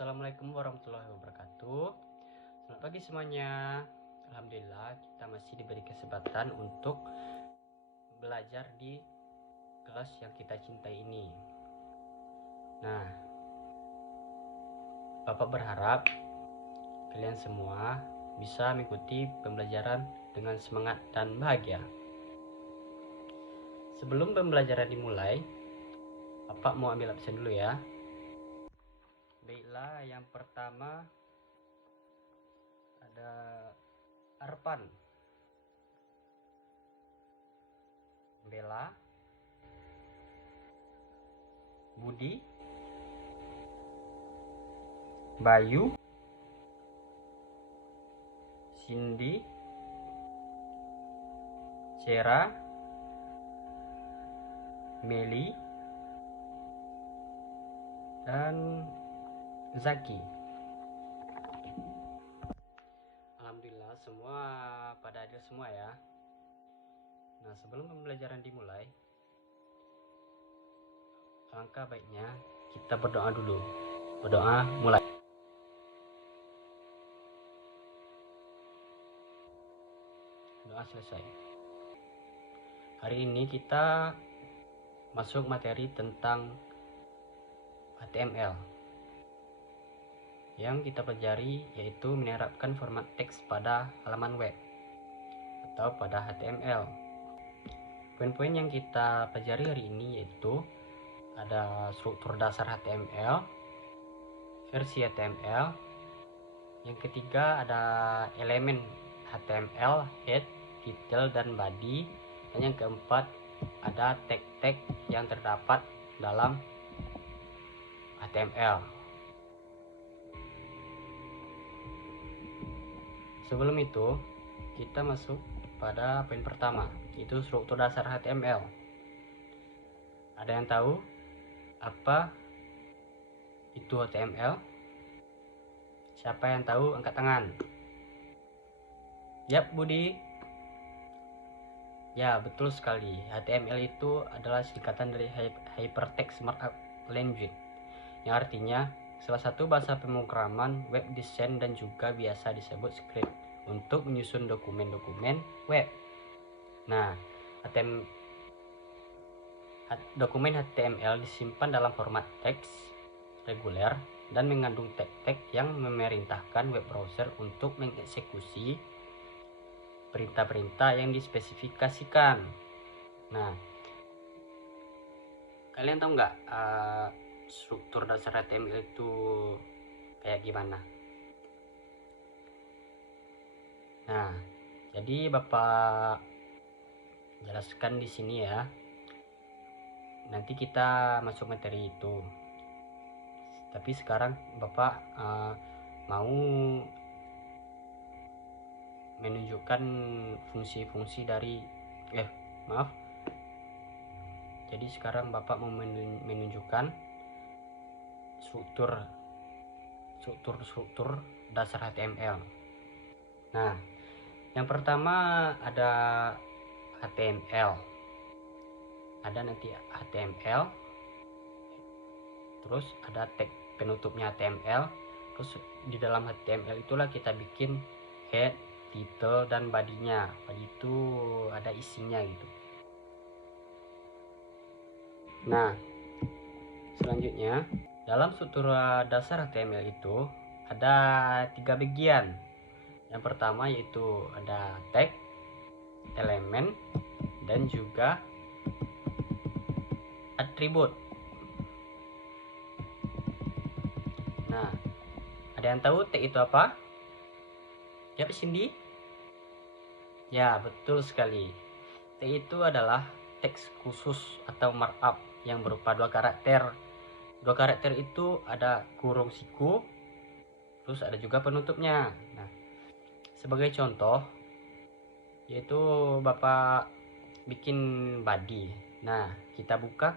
Assalamualaikum warahmatullahi wabarakatuh. Selamat pagi semuanya. Alhamdulillah kita masih diberi kesempatan untuk belajar di kelas yang kita cintai ini. Nah, Bapak berharap kalian semua bisa mengikuti pembelajaran dengan semangat dan bahagia. Sebelum pembelajaran dimulai, Bapak mau ambil absen dulu ya. Baiklah, yang pertama ada Arpan, Bella, Budi, Bayu, Cindy, Cera, Meli, dan Zaki. Alhamdulillah semua pada hadir semua ya. Nah, sebelum pembelajaran dimulai, alangkah baiknya kita berdoa dulu. Berdoa mulai. Doa selesai. Hari ini kita masuk materi tentang HTML. Yang kita pelajari yaitu menerapkan format teks pada halaman web atau pada HTML. Poin-poin yang kita pelajari hari ini yaitu ada struktur dasar HTML, versi HTML, yang ketiga ada elemen HTML, head, title, dan body, dan yang keempat ada tag-tag yang terdapat dalam HTML. Sebelum itu, kita masuk pada poin pertama, yaitu struktur dasar HTML. Ada yang tahu apa itu HTML? Siapa yang tahu angkat tangan? Yap, Budi. Ya, betul sekali. HTML itu adalah singkatan dari Hypertext Markup Language, yang artinya salah satu bahasa pemrograman web design dan juga biasa disebut script untuk menyusun dokumen-dokumen web. Nah, dokumen HTML disimpan dalam format teks reguler dan mengandung tag-tag yang memerintahkan web browser untuk mengeksekusi perintah-perintah yang dispesifikasikan. Nah, kalian tahu nggak struktur dasar HTML itu kayak gimana? Nah, jadi Bapak jelaskan di sini ya. Nanti kita masuk materi itu. Tapi sekarang Bapak mau menunjukkan fungsi-fungsi dari Jadi sekarang Bapak mau menunjukkan struktur dasar HTML. Nah, yang pertama ada HTML. Ada nanti HTML, terus ada tag penutupnya HTML, terus di dalam HTML itulah kita bikin head, title, dan body-nya. Body itu ada isinya gitu. Nah, selanjutnya dalam struktur dasar HTML itu ada 3 bagian. Yang pertama yaitu ada tag, elemen, dan juga atribut. Nah, ada yang tahu tag itu apa? Ya, Cindy? Ya, betul sekali. Tag itu adalah teks khusus atau markup yang berupa 2 karakter. 2 karakter itu ada kurung siku, terus ada juga penutupnya. Nah, sebagai contoh, yaitu Bapak bikin body. Nah, kita buka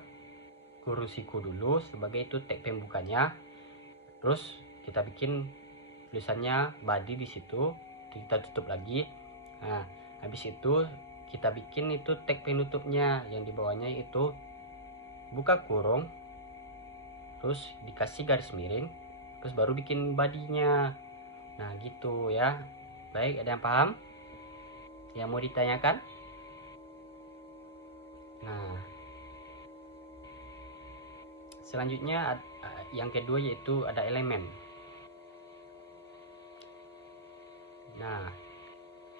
kurung siku dulu sebagai itu tag pembukanya. Terus kita bikin tulisannya body di situ, kita tutup lagi. Nah, habis itu kita bikin itu tag penutupnya yang di bawahnya itu buka kurung, terus dikasih garis miring, terus baru bikin badinya. Nah gitu ya. Baik, ada yang paham yang mau ditanyakan? Nah, selanjutnya yang kedua yaitu ada elemen. Nah,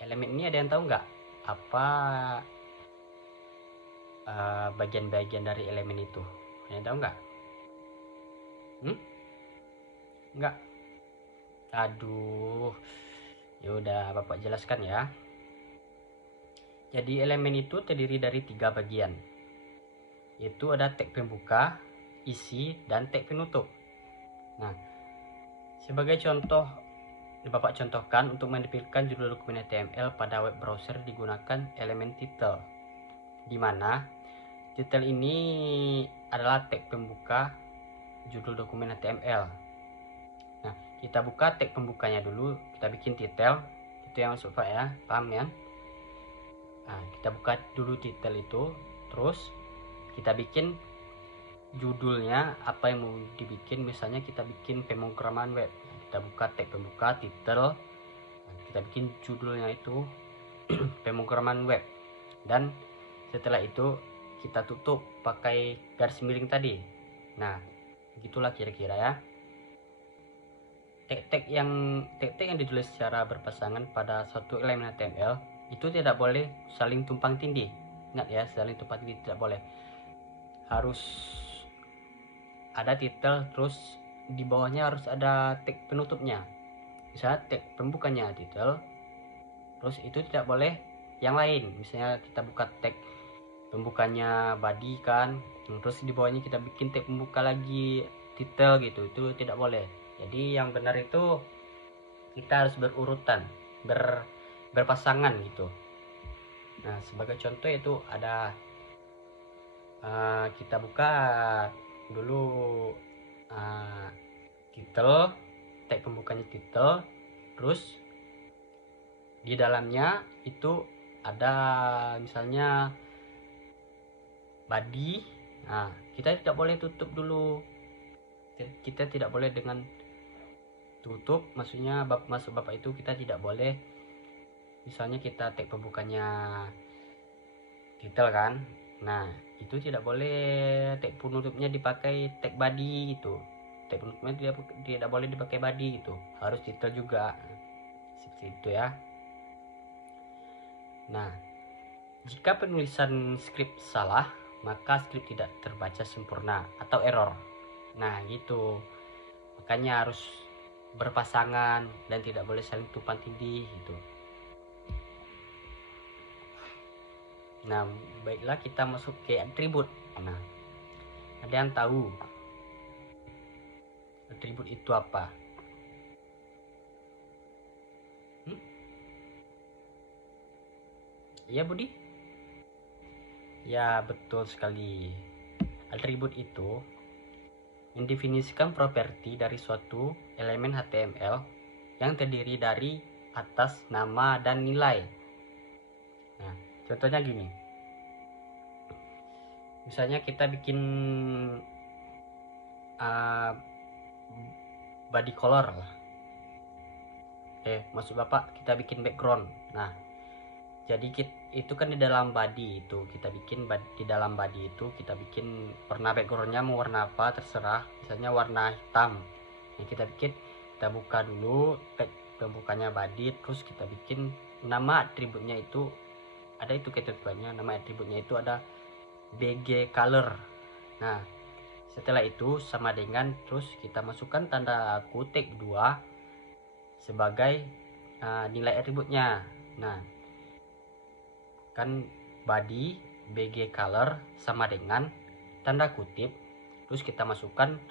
elemen ini ada yang tahu nggak apa bagian-bagian dari elemen itu? Ada yang tahu nggak? Nggak? Aduh, yaudah Bapak jelaskan ya. Jadi elemen itu terdiri dari 3 bagian, yaitu ada tag pembuka, isi, dan tag penutup. Nah, sebagai contoh, Bapak contohkan untuk menampilkan judul dokumen HTML pada web browser digunakan elemen title, di mana title ini adalah tag pembuka judul dokumen HTML. Nah, kita buka tag pembukanya dulu, kita bikin title, itu yang masuk Pak ya, paham ya? Nah, kita buka dulu title itu, terus kita bikin judulnya apa yang mau dibikin. Misalnya kita bikin pemrograman web, kita buka tag pembuka title, kita bikin judulnya itu pemrograman web, dan setelah itu kita tutup pakai garis miring tadi. Nah, begitulah kira-kira ya. Tag-tag yang ditulis secara berpasangan pada suatu elemen HTML itu tidak boleh saling tumpang tindih. Ingat ya, saling tumpang tindih tidak boleh. Harus ada title, terus di bawahnya harus ada tag penutupnya. Misalnya tag pembukanya title, terus itu tidak boleh yang lain. Misalnya kita buka tag pembukanya body kan, terus di bawahnya kita bikin tag pembuka lagi title gitu, itu tidak boleh. Jadi yang benar itu kita harus berurutan, berpasangan gitu. Nah, sebagai contoh itu ada kita buka dulu title, tag pembukanya title, terus di dalamnya itu ada misalnya body. Nah, kita tidak boleh tutup dulu, kita tidak boleh dengan tutup, maksudnya masuk Bapak itu kita tidak boleh. Misalnya kita tag pembukanya title kan, nah itu tidak boleh tag penutupnya dipakai tag body gitu. Tag penutupnya tidak boleh dipakai body gitu, harus title juga, seperti itu ya. Nah, jika penulisan skrip salah, maka skrip tidak terbaca sempurna atau error. Nah gitu, makanya harus berpasangan dan tidak boleh saling tumpang tindih gitu. Nah, baiklah kita masuk ke atribut. Nah, ada yang tahu atribut itu apa? Iya Budi? Ya, betul sekali. Atribut itu mendefinisikan properti dari suatu elemen HTML yang terdiri dari atas, nama, dan nilai. Nah, contohnya gini. Misalnya kita bikin body color lah. Maksud Bapak kita bikin background. Nah, jadi itu kan di dalam body itu kita bikin di dalam body itu kita bikin warna backgroundnya mau warna apa terserah, misalnya warna hitam. Yang kita buka dulu tag pembukanya body, terus kita bikin nama atributnya itu ada, itu ketentuannya nama atributnya itu ada BG color. Nah, setelah itu sama dengan, terus kita masukkan tanda kutip 2 sebagai nilai atributnya. Nah, kan body BG color sama dengan tanda kutip, terus kita masukkan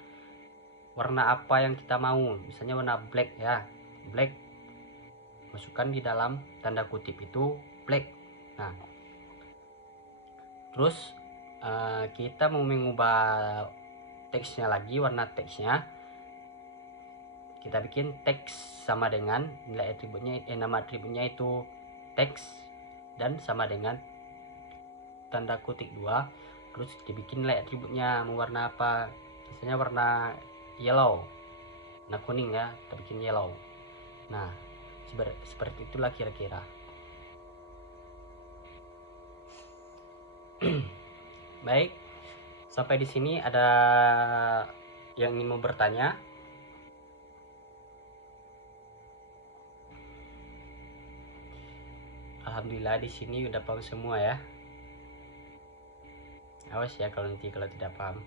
warna apa yang kita mau, misalnya warna black ya, black, masukkan di dalam tanda kutip itu black. Nah, terus kita mau mengubah teksnya lagi, warna teksnya kita bikin teks sama dengan nilai atributnya, nama atributnya itu teks dan sama dengan tanda kutip 2, terus dibikin nilai atributnya mau warna apa, misalnya warna yellow. warna kuning ya, kita bikin yellow. Nah, seperti itulah kira-kira. Baik, sampai di sini ada yang ingin mau bertanya? Alhamdulillah di sini udah paham semua ya. Awas ya kalau tidak paham.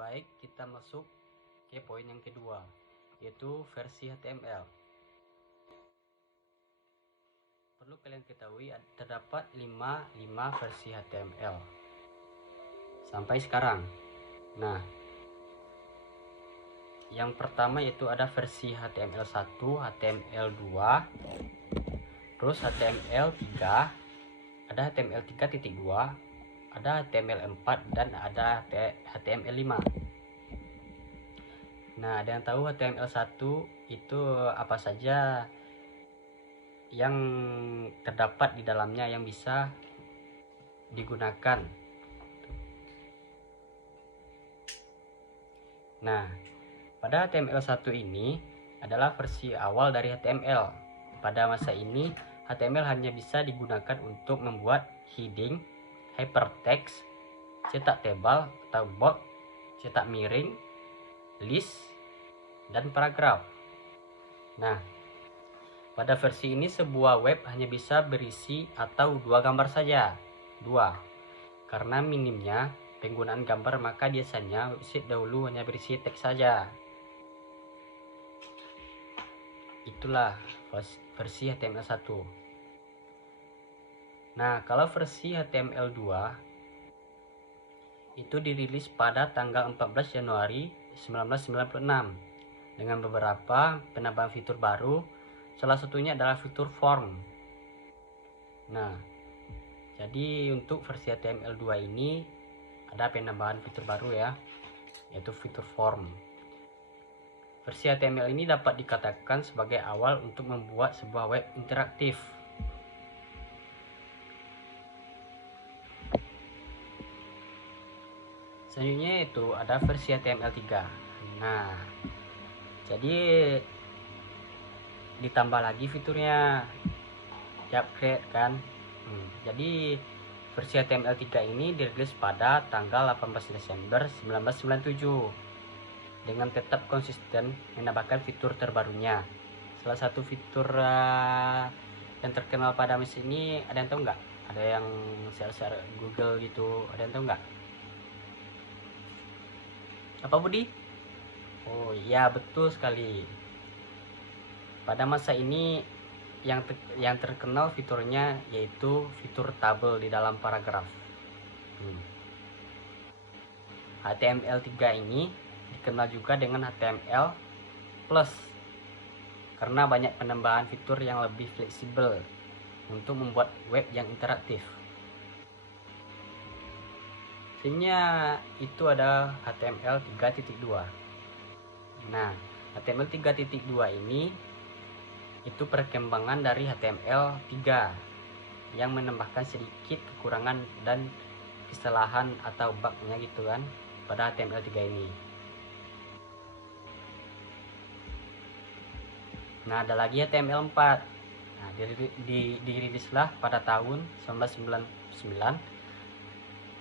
Baik, kita masuk ke poin yang kedua, yaitu versi HTML. Perlu kalian ketahui terdapat 5 versi HTML sampai sekarang. Nah, yang pertama yaitu ada versi HTML1, HTML2, terus HTML3, ada HTML3.2, ada HTML4, dan ada HTML5. Nah, ada yang tahu HTML1 itu apa saja yang terdapat di dalamnya yang bisa digunakan? Nah, pada HTML1 ini adalah versi awal dari HTML. Pada masa ini, HTML hanya bisa digunakan untuk membuat heading, hypertext, cetak tebal atau bold, cetak miring, list, dan paragraf. Nah, pada versi ini sebuah web hanya bisa berisi atau 2 gambar saja. 2. Karena minimnya penggunaan gambar, maka biasanya website dahulu hanya berisi teks saja. Itulah versi HTML1. Nah, kalau versi HTML2 itu dirilis pada tanggal 14 Januari 1996 dengan beberapa penambahan fitur baru. Salah satunya adalah fitur form. Nah, jadi untuk versi HTML2 ini ada penambahan fitur baru ya, yaitu fitur form. Versi HTML ini dapat dikatakan sebagai awal untuk membuat sebuah web interaktif. Selanjutnya itu ada versi HTML3. Nah, jadi ditambah lagi fiturnya, upgrade kan. Jadi versi HTML3 ini dirilis pada tanggal 18 Desember 1997 dengan tetap konsisten menambahkan fitur terbarunya. Salah satu fitur yang terkenal pada mesin ini, ada yang tahu nggak? Ada yang share Google gitu, ada yang tahu nggak? Apa Budi? Oh iya, betul sekali. Pada masa ini yang terkenal fiturnya yaitu fitur tabel di dalam paragraf. HTML3 ini dikenal juga dengan HTML Plus karena banyak penambahan fitur yang lebih fleksibel untuk membuat web yang interaktif. Sebenarnya itu ada HTML 3.2. Nah, HTML 3.2 ini itu perkembangan dari HTML 3 yang menambahkan sedikit kekurangan dan kesalahan atau bugnya gitu kan pada HTML 3 ini. Nah, ada lagi HTML 4. Nah, dirilislah pada tahun 1999,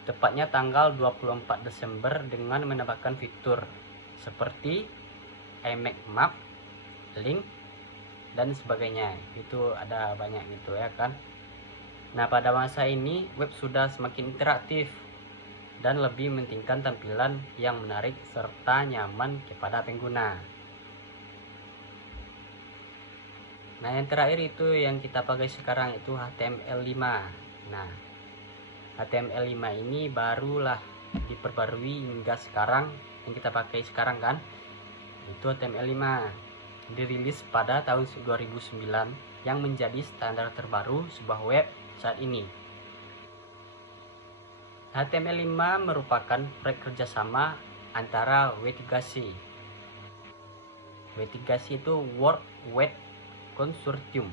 tepatnya tanggal 24 Desember dengan menambahkan fitur seperti iMac Map, link, dan sebagainya. Itu ada banyak gitu ya kan. Nah, pada masa ini web sudah semakin interaktif dan lebih mementingkan tampilan yang menarik serta nyaman kepada pengguna. Nah, yang terakhir itu yang kita pakai sekarang itu HTML5. Nah, HTML5 ini barulah diperbarui hingga sekarang yang kita pakai sekarang kan. Itu HTML5 dirilis pada tahun 2009 yang menjadi standar terbaru sebuah web saat ini. HTML5 merupakan proyek kerjasama antara W3C. W3C itu World Wide Consortium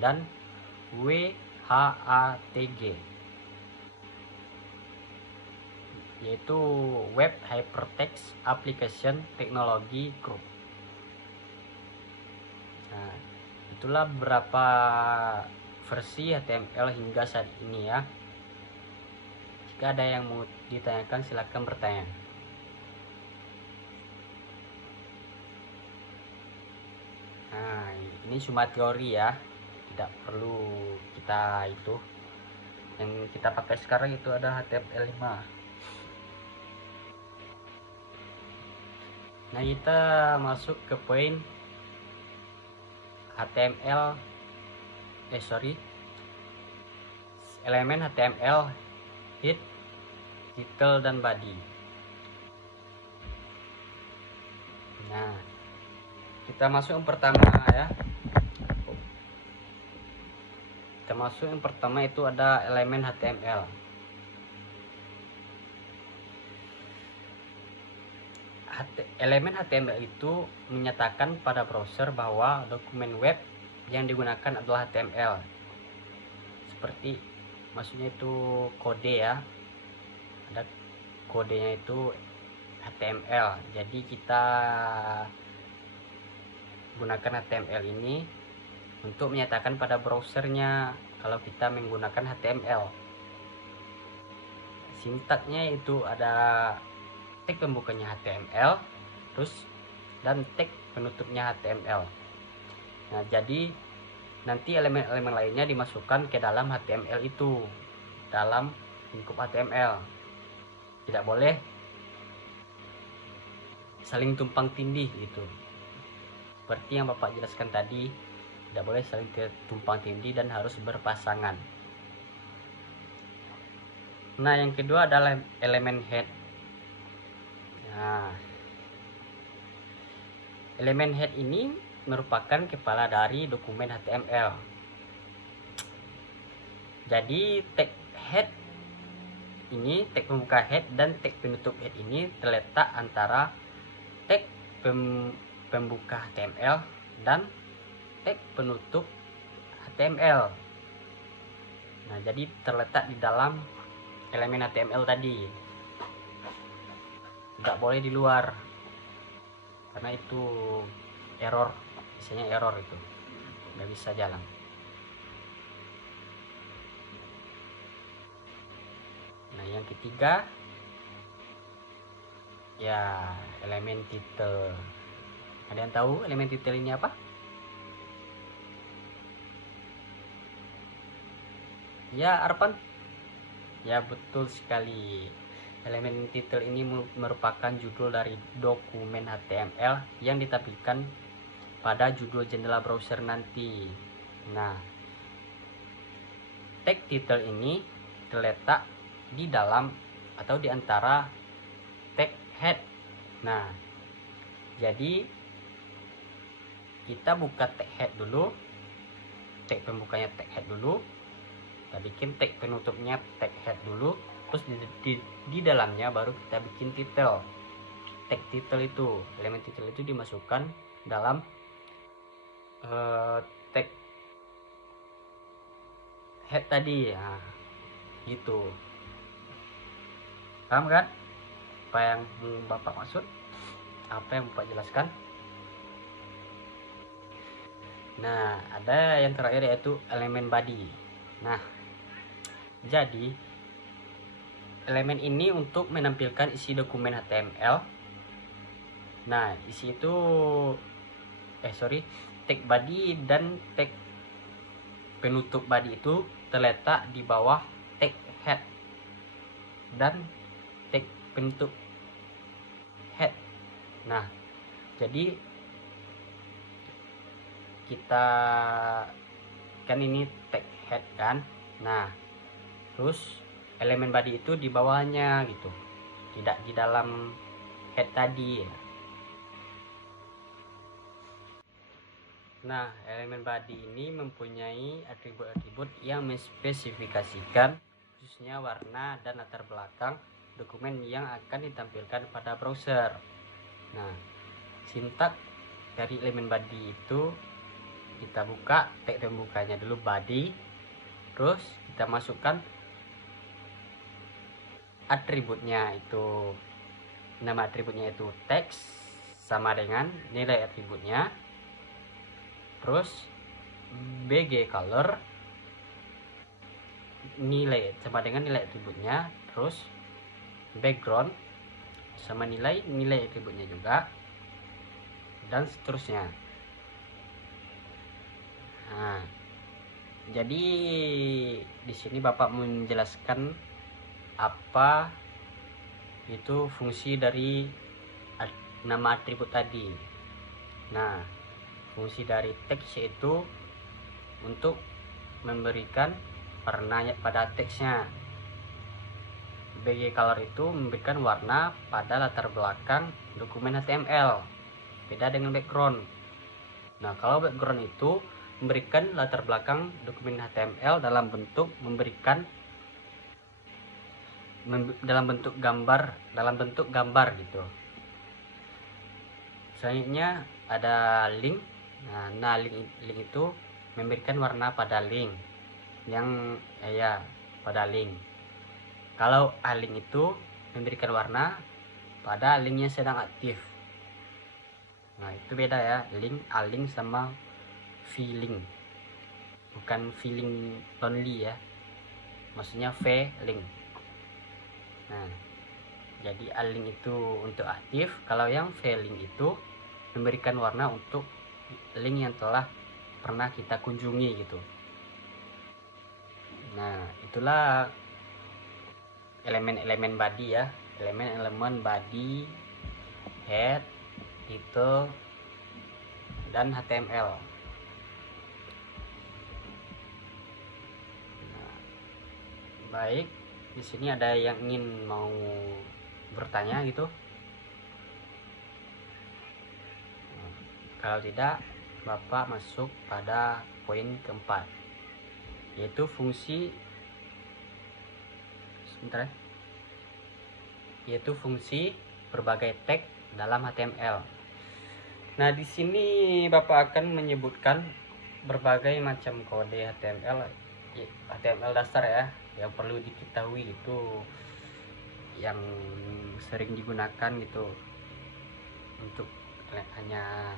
dan WHATG, yaitu Web Hypertext Application Technology Group. Nah, itulah beberapa versi HTML hingga saat ini ya. Jika ada yang mau ditanyakan, silakan bertanya. Nah, ini cuma teori ya, tidak perlu kita itu. Yang kita pakai sekarang itu ada HTML5. Nah, kita masuk ke poin elemen HTML, head, title, dan body. Nah, kita masuk yang pertama ya. Kita masuk yang pertama itu ada elemen HTML. Elemen HTML itu menyatakan pada browser bahwa dokumen web yang digunakan adalah HTML. Seperti maksudnya itu kode ya. Ada kodenya itu HTML. Jadi kita gunakan HTML ini untuk menyatakan pada browsernya kalau kita menggunakan HTML. Sintaknya itu ada tag pembukanya HTML, terus dan tag penutupnya HTML. Nah, jadi nanti elemen-elemen lainnya dimasukkan ke dalam HTML itu, dalam lingkup HTML. Tidak boleh saling tumpang tindih gitu. Seperti yang Bapak jelaskan tadi, tidak boleh saling tumpang tindih dan harus berpasangan. Nah, yang kedua adalah elemen head. Nah, elemen head ini merupakan kepala dari dokumen HTML. Jadi tag head ini, tag pembuka head dan tag penutup head ini terletak antara tag pembuka HTML dan tag penutup HTML. Nah, jadi terletak di dalam elemen HTML tadi. Tidak boleh di luar, karena itu error, biasanya error itu nggak bisa jalan. Nah, yang ketiga ya elemen title. Ada yang tahu elemen title ini apa? Ya, Arpan? Ya, betul sekali. Elemen title ini merupakan judul dari dokumen HTML yang ditampilkan pada judul jendela browser nanti. Nah, tag title ini terletak di dalam atau di antara tag head. Nah, jadi kita buka tag head dulu, tag pembukanya tag head dulu, kita bikin tag penutupnya tag head dulu, terus di dalamnya baru kita bikin title. Tag title itu, elemen title itu dimasukkan dalam tag head tadi. Nah, gitu. Paham kan apa yang Bapak maksud, apa yang Bapak jelaskan? Nah, ada yang terakhir yaitu elemen body. Nah, jadi elemen ini untuk menampilkan isi dokumen HTML. Nah, isi itu tag body dan tag penutup body itu terletak di bawah tag head dan tag penutup head. Nah, jadi kita kan ini tag head kan. Nah, terus elemen body itu di bawahnya gitu, tidak di dalam head tadi ya. Nah, elemen body ini mempunyai atribut-atribut yang menspesifikasikan khususnya warna dan latar belakang dokumen yang akan ditampilkan pada browser. Nah, sintak dari elemen body itu kita buka tag pembukanya dulu, body, terus kita masukkan atributnya itu, nama atributnya itu teks sama dengan nilai atributnya, terus bg color nilai sama dengan nilai atributnya, terus background sama nilai atributnya juga, dan seterusnya. Nah, jadi di sini Bapak menjelaskan apa itu fungsi dari nama atribut tadi. Nah, fungsi dari teks itu untuk memberikan warna pada teksnya. BG color itu memberikan warna pada latar belakang dokumen HTML, beda dengan background. Nah, kalau background itu memberikan latar belakang dokumen HTML dalam bentuk dalam bentuk gambar gitu. Selanjutnya ada link. Nah, link itu memberikan warna pada link yang pada link. Kalau A-link itu memberikan warna pada link yang sedang aktif. Nah, itu beda ya, link, A-link sama V-link. Bukan feeling lonely ya, maksudnya V-link. Nah, jadi A-link itu untuk aktif, kalau yang V-link itu memberikan warna untuk link yang telah pernah kita kunjungi gitu. Nah, itulah elemen-elemen body ya, elemen body, head, title, dan HTML. Nah, baik, di sini ada yang ingin mau bertanya gitu? Kalau tidak, Bapak masuk pada poin keempat, yaitu fungsi berbagai tag dalam HTML. Nah, di sini Bapak akan menyebutkan berbagai macam kode HTML dasar ya, yang perlu diketahui, itu yang sering digunakan gitu untuk hanya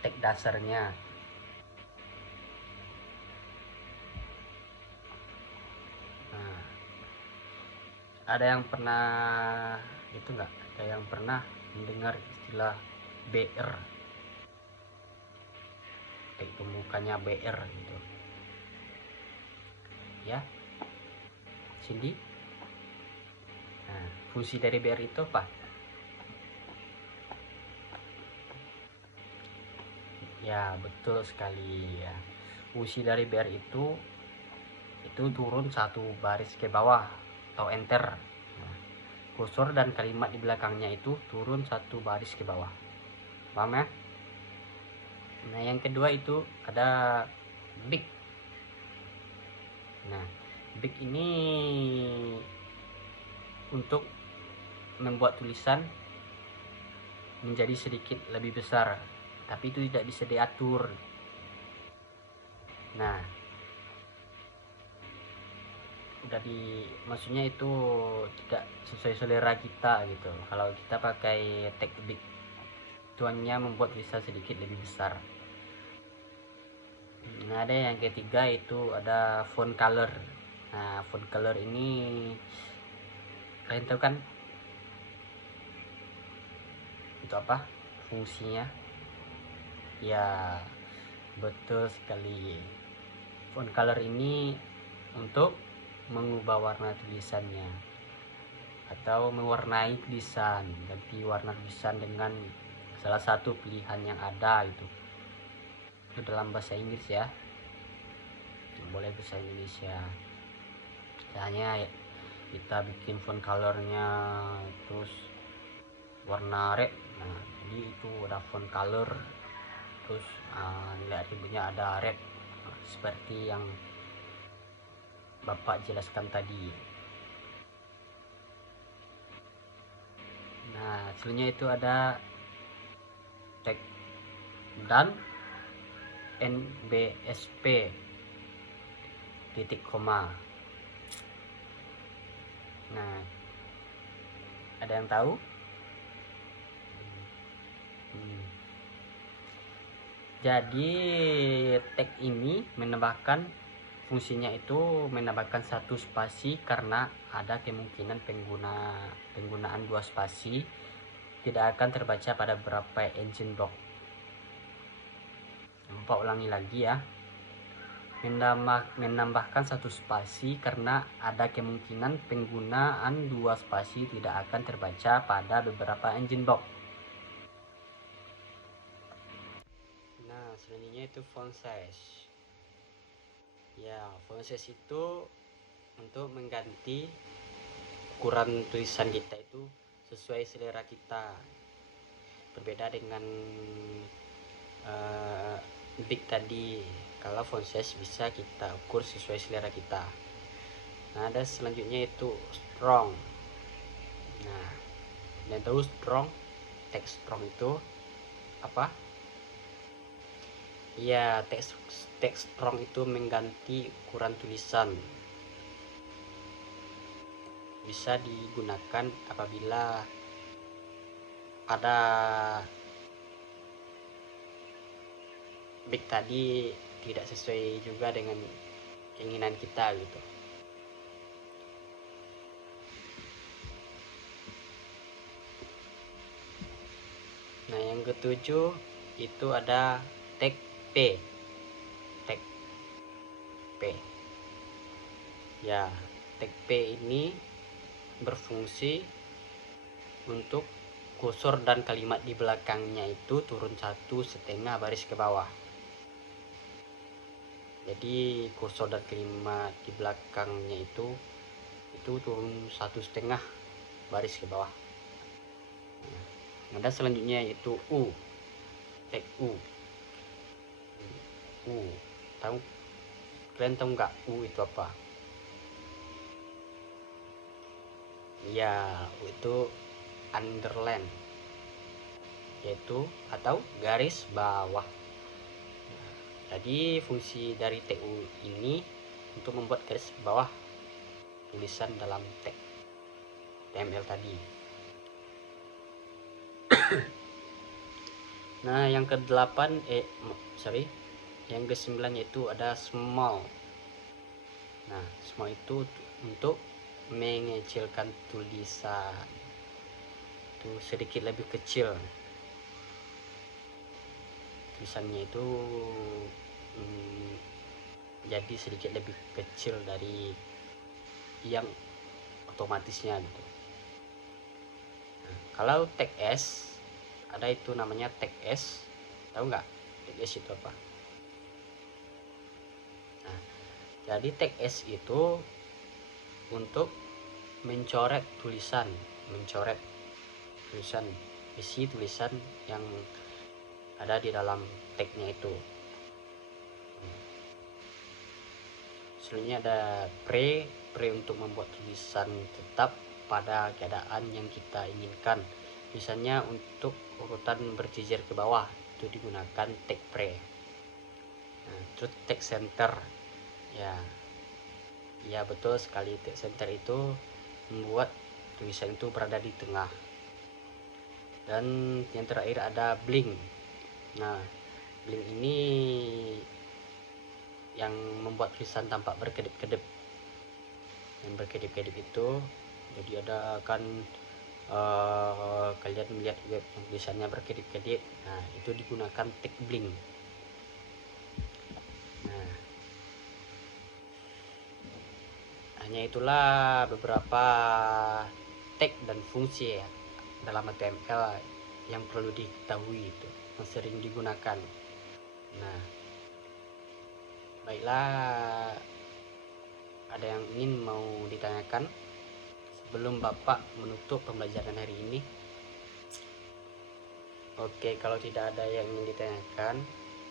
tag dasarnya. Nah, ada yang pernah itu nggak? Ada yang pernah mendengar istilah BR? Tag pembukanya BR gitu. Ya, Cindy. Nah, fungsi dari BR itu apa? Ya, betul sekali ya. Fungsi dari BR itu turun satu baris ke bawah atau enter. Nah, kursor dan kalimat di belakangnya itu turun satu baris ke bawah. Paham ya? Nah, yang kedua itu ada big. Nah, big ini untuk membuat tulisan menjadi sedikit lebih besar, tapi itu tidak bisa diatur. Nah, maksudnya itu tidak sesuai selera kita gitu. Kalau kita pakai tag big, tuannya membuat tulisan sedikit lebih besar. Nah, ada yang ketiga itu ada font color. Nah, font color ini kalian tahu kan itu apa fungsinya? Ya, betul sekali. Font color ini untuk mengubah warna tulisannya atau mewarnai tulisan, ganti warna tulisan dengan salah satu pilihan yang ada itu dalam bahasa Inggris ya, boleh bahasa Indonesia. Misalnya kita bikin font colornya terus warna red, nah jadi itu ada font color, terus nilai atributnya ada red, seperti yang Bapak jelaskan tadi. Nah, selanjutnya itu ada tag dan NBSP titik koma. Nah, ada yang tahu? Jadi tag ini menambahkan fungsinya itu menambahkan satu spasi karena ada kemungkinan penggunaan dua spasi tidak akan terbaca pada beberapa engine block. Bapak ulangi lagi ya. Menambahkan satu spasi karena ada kemungkinan penggunaan dua spasi tidak akan terbaca pada beberapa engine block. Nah, selanjutnya itu font size. Ya, font size itu untuk mengganti ukuran tulisan kita itu sesuai selera kita. Berbeda dengan big tadi, kalau font size bisa kita ukur sesuai selera kita. Nah, ada selanjutnya itu strong. Nah, dan tahu strong, teks strong itu apa? Ya, teks strong itu mengganti ukuran tulisan. Bisa digunakan apabila pada big tadi tidak sesuai juga dengan keinginan kita gitu. Nah, yang ketujuh itu ada tag P. Tag P. Ya, tag P ini berfungsi untuk kursor dan kalimat di belakangnya itu turun 1,5 baris ke bawah. Jadi kursor dan kalimat di belakangnya itu turun 1,5 baris ke bawah. Ada selanjutnya yaitu U. Tag U. Kalian tahu nggak U itu apa? Ya, U itu underline, yaitu atau garis bawah. Jadi fungsi dari TU ini untuk membuat garis bawah tulisan dalam tag HTML tadi. Nah, yang ke-8 yang ke-9 yaitu ada small. Nah, small itu untuk mengecilkan tulisan itu sedikit lebih kecil. Tulisannya itu jadi sedikit lebih kecil dari yang otomatisnya gitu. Nah, kalau tag S ada itu namanya tag S. Tahu nggak tag S itu apa? Nah, jadi tag S itu untuk mencoret isi tulisan yang ada di dalam tagnya itu. Selanjutnya ada pre untuk membuat tulisan tetap pada keadaan yang kita inginkan. Misalnya untuk urutan berjejer ke bawah itu digunakan tag pre. Nah, terus tag center. Ya betul sekali, tag center itu membuat tulisan itu berada di tengah. Dan yang terakhir ada blink. Nah, blink ini yang membuat tulisan tampak berkedip-kedip. Yang berkedip-kedip itu jadi ada kan kalian melihat web yang tulisannya berkedip-kedip. Nah, itu digunakan tag blink. Nah, hanya itulah beberapa tag dan fungsi ya dalam HTML yang perlu diketahui itu, yang sering digunakan. Nah, baiklah, ada yang ingin mau ditanyakan sebelum Bapak menutup pembelajaran hari ini? Oke, kalau tidak ada yang ingin ditanyakan,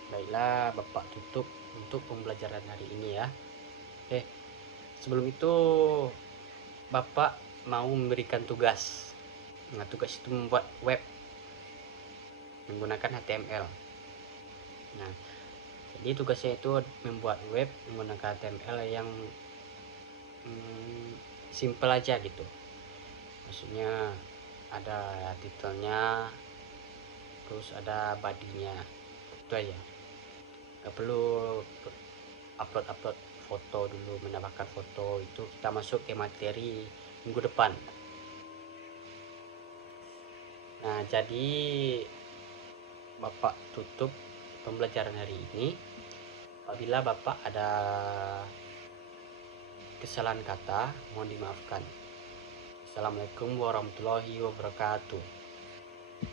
baiklah Bapak tutup untuk pembelajaran hari ini ya. Oke, sebelum itu Bapak mau memberikan tugas. Nah, tugas itu membuat web menggunakan HTML. Nah, jadi tugasnya itu membuat web menggunakan HTML yang simple aja gitu. Maksudnya ada titelnya, terus ada bodinya, itu aja. Gak perlu upload foto dulu, menambahkan foto. Itu kita masuk ke materi minggu depan. Nah, jadi Bapak tutup pembelajaran hari ini. Apabila Bapak ada kesalahan kata, mohon dimaafkan. Assalamualaikum warahmatullahi wabarakatuh.